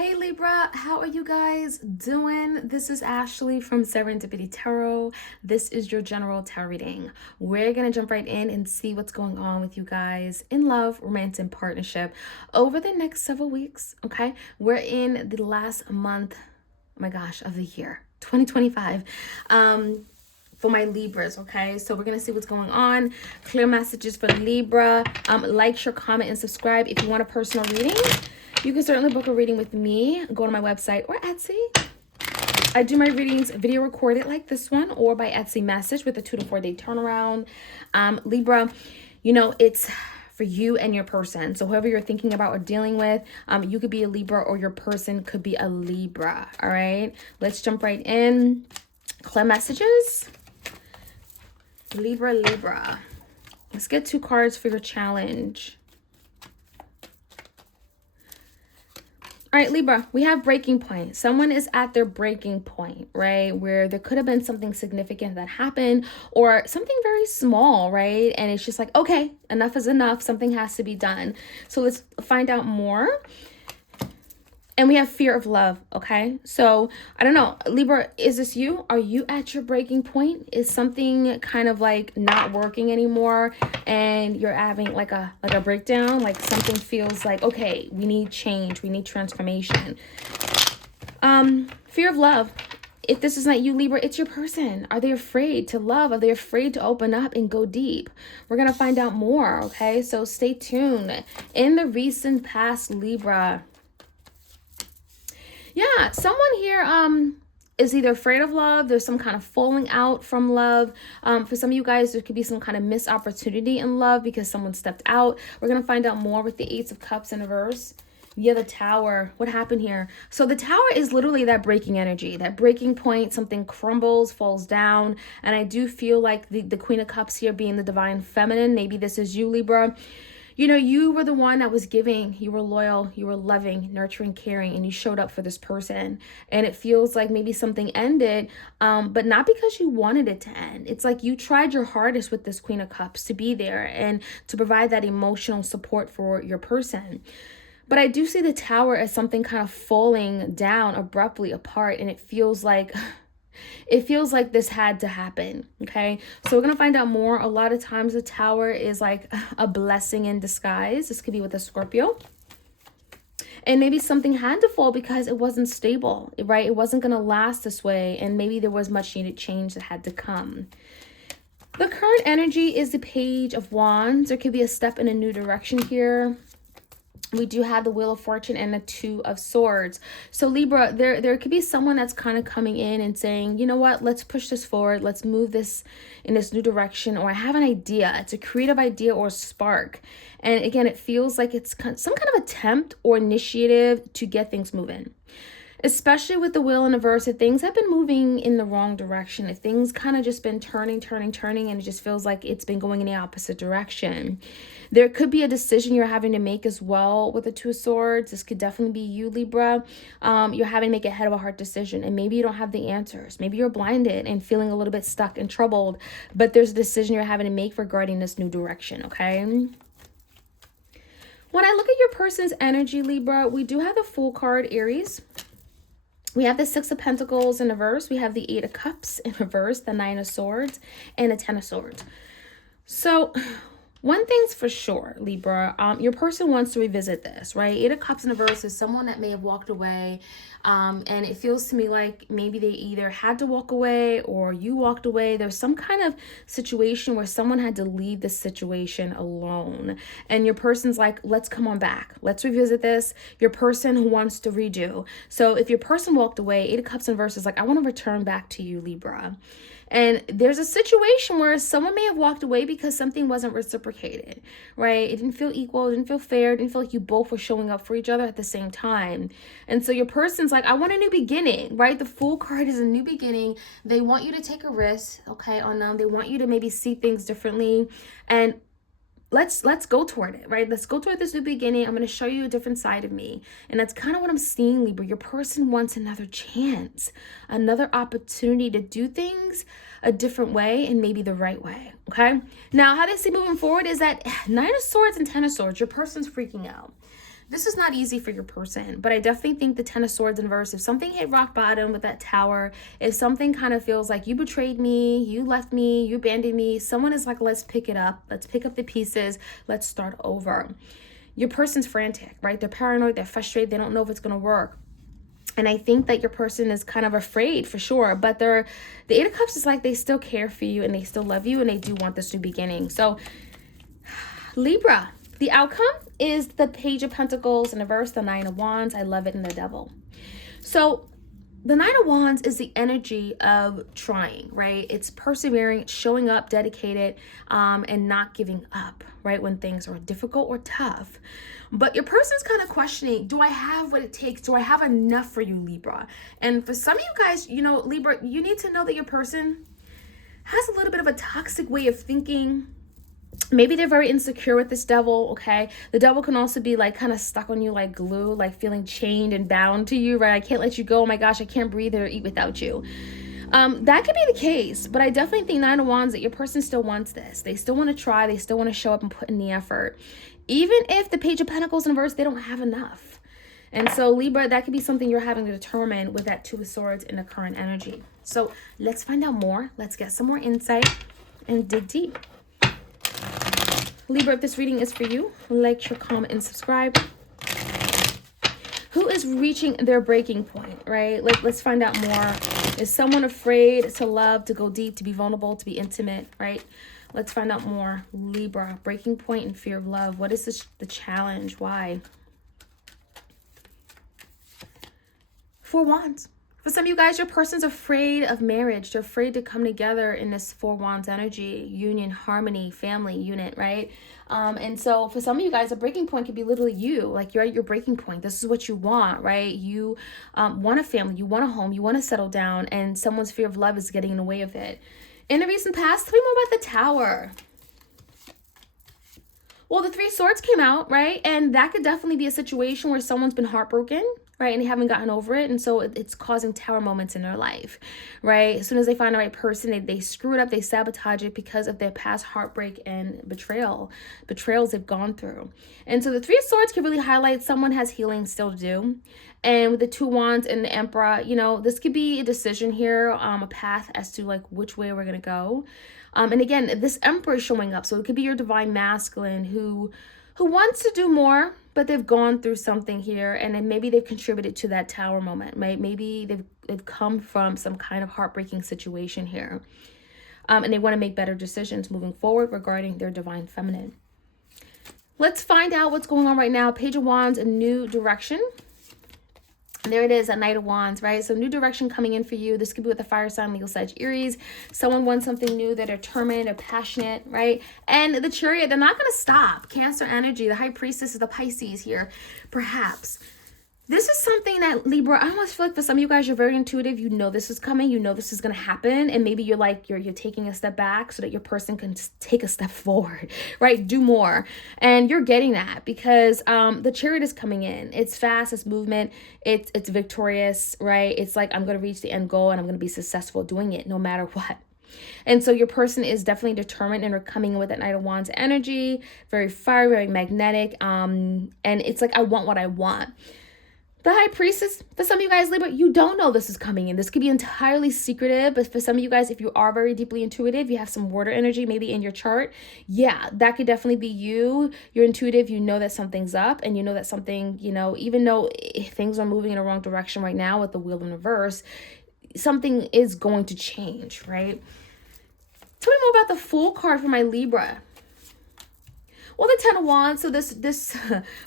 Hey Libra, how are you guys doing? This is Ashley from Serendipity Tarot. This is your general tarot reading. We're going to jump right in and see what's going on with you guys in love, romance, and partnership over the next several weeks, okay? We're in the last month, oh my gosh, of the year, 2025. For my Libras, okay? So we're gonna see what's going on. Clear messages for Libra. Like, share, comment, and subscribe. If you want a personal reading, you can certainly book a reading with me. Go to my website or Etsy. I do my readings video recorded like this one or by Etsy message with a 2 to 4 day turnaround. Libra, you know, it's for you and your person. So whoever you're thinking about or dealing with, you could be a Libra or your person could be a Libra, all right? Let's jump right in. Clear messages. Libra. Let's get 2 cards for your challenge. All right, Libra, we have breaking point. Someone is at their breaking point, right? Where there could have been something significant that happened or something very small, right? And it's just like, okay, enough is enough. Something has to be done. So let's find out more. And we have fear of love, okay? So, I don't know. Libra, is this you? Are you at your breaking point? Is something kind of like not working anymore and you're having like a breakdown? Like something feels like, okay, we need change. We need transformation. Fear of love. If this is not you, Libra, it's your person. Are they afraid to love? Are they afraid to open up and go deep? We're going to find out more, okay? So stay tuned. In the recent past, Libra, yeah, someone here is either afraid of love. There's some kind of falling out from love. For some of you guys, there could be some kind of missed opportunity in love because someone stepped out. We're going to find out more with the Ace of Cups in reverse. Yeah, the Tower. What happened here? So the Tower is literally that breaking energy, that breaking point. Something crumbles, falls down. And I do feel like the Queen of Cups here being the divine feminine. Maybe this is you, Libra. You know, you were the one that was giving, you were loyal, you were loving, nurturing, caring, and you showed up for this person. And it feels like maybe something ended, but not because you wanted it to end. It's like you tried your hardest with this Queen of Cups to be there and to provide that emotional support for your person. But I do see the Tower as something kind of falling down abruptly apart, and it feels like this had to happen, okay? So we're going to find out more. A lot of times the Tower is like a blessing in disguise. This could be with a Scorpio. And maybe something had to fall because it wasn't stable, right? It wasn't going to last this way. And maybe there was much needed change that had to come. The current energy is the Page of Wands. There could be a step in a new direction here. We do have the Wheel of Fortune and the Two of Swords. So Libra, there could be someone that's kind of coming in and saying, you know what, let's push this forward. Let's move this in this new direction. Or I have an idea. It's a creative idea or spark. And again, it feels like it's some kind of attempt or initiative to get things moving. Especially with the Wheel in reverse, if things have been moving in the wrong direction, if things kind of just been turning, and it just feels like it's been going in the opposite direction. There could be a decision you're having to make as well with the Two of Swords. This could definitely be you, Libra. You're having to make a head of a heart decision, and maybe you don't have the answers. Maybe you're blinded and feeling a little bit stuck and troubled, but there's a decision you're having to make regarding this new direction, okay? When I look at your person's energy, Libra, we do have the Fool card, Aries. We have the Six of Pentacles in reverse. We have the Eight of Cups in reverse, the Nine of Swords, and the Ten of Swords. So one thing's for sure, Libra, your person wants to revisit this, right? Eight of Cups in reverse is someone that may have walked away, and it feels to me like maybe they either had to walk away or you walked away. There's some kind of situation where someone had to leave the situation alone, and your person's like, let's come on back. Let's revisit this. Your person who wants to redo. So if your person walked away, Eight of Cups in reverse is like, I want to return back to you, Libra. And there's a situation where someone may have walked away because something wasn't reciprocated, right? It didn't feel equal, it didn't feel fair, it didn't feel like you both were showing up for each other at the same time. And so your person's like, I want a new beginning, right? The Fool card is a new beginning. They want you to take a risk, okay, on them. They want you to maybe see things differently. And let's go toward it, right? Let's go toward this new beginning. I'm going to show you a different side of me. And that's kind of what I'm seeing, Libra. Your person wants another chance, another opportunity to do things a different way and maybe the right way, okay? Now, how they see moving forward is that Nine of Swords and Ten of Swords, your person's freaking out. This is not easy for your person, but I definitely think the Ten of Swords in reverse, if something hit rock bottom with that Tower, if something kind of feels like you betrayed me, you left me, you abandoned me, someone is like, let's pick it up. Let's pick up the pieces. Let's start over. Your person's frantic, right? They're paranoid. They're frustrated. They don't know if it's going to work. And I think that your person is kind of afraid for sure, but the Eight of Cups is like they still care for you and they still love you and they do want this new beginning. So Libra, the outcome is the Page of Pentacles in reverse, the Nine of Wands. I love it in the Devil. So the Nine of Wands is the energy of trying, right? It's persevering, showing up, dedicated, and not giving up, right? When things are difficult or tough. But your person's kind of questioning, do I have what it takes? Do I have enough for you, Libra? And for some of you guys, you know, Libra, you need to know that your person has a little bit of a toxic way of thinking. Maybe they're very insecure with this Devil, okay? The Devil can also be like kind of stuck on you like glue, like feeling chained and bound to you, right? I can't let you go. Oh my gosh, I can't breathe or eat without you. That could be the case, but I definitely think Nine of Wands that your person still wants this. They still want to try. They still want to show up and put in the effort. Even if the Page of Pentacles in reverse, they don't have enough. And so Libra, that could be something you're having to determine with that Two of Swords in the current energy. So let's find out more. Let's get some more insight and dig deep. Libra, if this reading is for you, like, share, comment, and subscribe. Who is reaching their breaking point, right? Let's find out more. Is someone afraid to love, to go deep, to be vulnerable, to be intimate, right? Let's find out more. Libra, breaking point and fear of love. What is the challenge? Why? Four Wands. For some of you guys, your person's afraid of marriage. They're afraid to come together in this Four Wands energy, union, harmony, family, unit, right? And so for some of you guys, a breaking point could be literally you. Like you're at your breaking point. This is what you want, right? You want a family, you want a home, you want to settle down, and someone's fear of love is getting in the way of it. In the recent past, tell me more about the Tower. Well, the Three of Swords came out, right? And that could definitely be a situation where someone's been heartbroken, right? And they haven't gotten over it. And so it's causing Tower moments in their life, right? As soon as they find the right person, they screw it up, they sabotage it because of their past heartbreak and betrayals they've gone through. And so the Three of Swords can really highlight someone has healing still to do. And with the Two Wands and the Emperor, you know, this could be a decision here, a path as to like which way we're going to go. And again, this Emperor is showing up. So it could be your divine masculine who wants to do more, but they've gone through something here, and then maybe they've contributed to that Tower moment, right? Maybe they've come from some kind of heartbreaking situation here. And they want to make better decisions moving forward regarding their divine feminine. Let's find out what's going on right now. Page of Wands, a new direction. And there it is, a Knight of Wands, right? So new direction coming in for you. This could be with the fire sign, Leo, Sag, Aries. Someone wants something new. They're determined, they're passionate, right? And the Chariot, they're not going to stop. Cancer energy. The High Priestess is the Pisces here, perhaps. This is something that, Libra, I almost feel like for some of you guys, you're very intuitive. You know this is coming. You know this is going to happen. And maybe you're like, you're taking a step back so that your person can take a step forward, right? Do more. And you're getting that because the Chariot is coming in. It's fast. It's movement. It's victorious, right? It's like, I'm going to reach the end goal and I'm going to be successful doing it no matter what. And so your person is definitely determined and are coming in with that Knight of Wands energy. Very fiery, very magnetic. And it's like, I want what I want. The High Priestess, for some of you guys, Libra, you don't know this is coming in. This could be entirely secretive, but for some of you guys, if you are very deeply intuitive, you have some water energy maybe in your chart, yeah, that could definitely be you. You're intuitive, you know that something's up, and you know that something, you know, even though things are moving in the wrong direction right now with the Wheel in reverse, something is going to change, right? Tell me more about the Fool card for my Libra. Well, the Ten of Wands, so this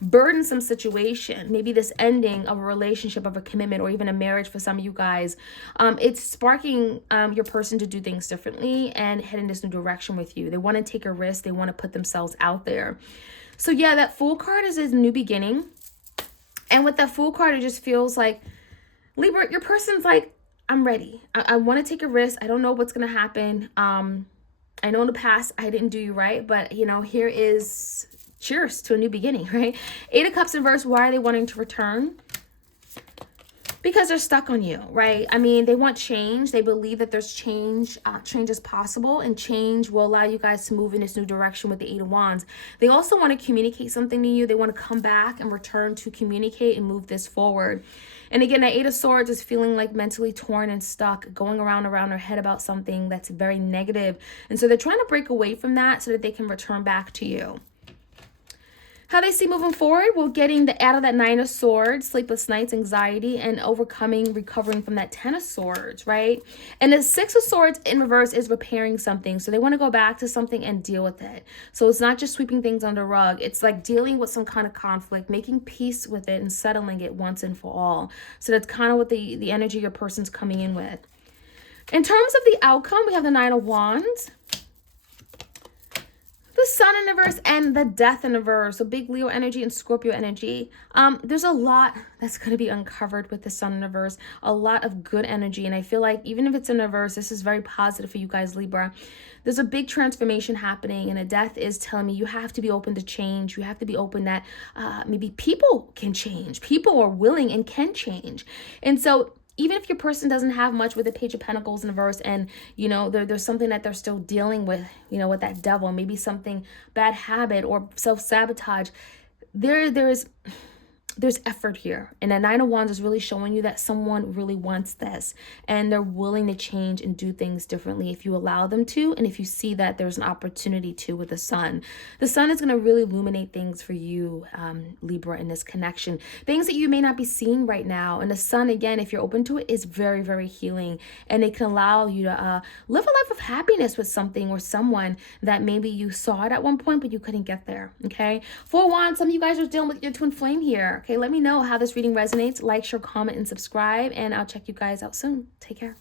burdensome situation, maybe this ending of a relationship, of a commitment, or even a marriage for some of you guys, it's sparking your person to do things differently and head in this new direction with you. They want to take a risk. They want to put themselves out there. So yeah, that Fool card is a new beginning. And with that Fool card, it just feels like, Libra, your person's like, I'm ready. I want to take a risk. I don't know what's going to happen. I know in the past I didn't do you right, but you know, here is cheers to a new beginning, right? Eight of Cups in reverse. Why are they wanting to return? Because they're stuck on you, right? I mean, they want change. They believe that there's change. Change is possible, and change will allow you guys to move in this new direction with the Eight of Wands. They also want to communicate something to you. They want to come back and return to communicate and move this forward. And again, that Eight of Swords is feeling like mentally torn and stuck, going around their head about something that's very negative. And so they're trying to break away from that so that they can return back to you. How they see moving forward, well, getting out of that Nine of Swords, sleepless nights, anxiety, and overcoming, recovering from that Ten of Swords, right? And the Six of Swords in reverse is repairing something. So they want to go back to something and deal with it. So it's not just sweeping things under the rug. It's like dealing with some kind of conflict, making peace with it and settling it once and for all. So that's kind of what the energy your person's coming in with. In terms of the outcome, we have the Nine of Wands, the Sun in reverse, and the Death in reverse. So big Leo energy and Scorpio energy. There's a lot that's going to be uncovered with the Sun in reverse. A lot of good energy. And I feel like even if it's in reverse, this is very positive for you guys, Libra. There's a big transformation happening, and a Death is telling me you have to be open to change. You have to be open that maybe people can change. People are willing and can change. And so even if your person doesn't have much with the Page of Pentacles in the verse, and, you know, there's something that they're still dealing with, you know, with that devil, maybe something, bad habit or self-sabotage, there's effort here. And that Nine of Wands is really showing you that someone really wants this and they're willing to change and do things differently if you allow them to, and if you see that there's an opportunity to with the Sun. The Sun is going to really illuminate things for you, Libra, in this connection. Things that you may not be seeing right now. And the Sun, again, if you're open to it, is very, very healing. And it can allow you to live a life of happiness with something or someone that maybe you saw it at one point, but you couldn't get there, okay? Four Wands, some of you guys are dealing with your twin flame here. Okay, let me know how this reading resonates. Like, share, comment, and subscribe, and I'll check you guys out soon. Take care.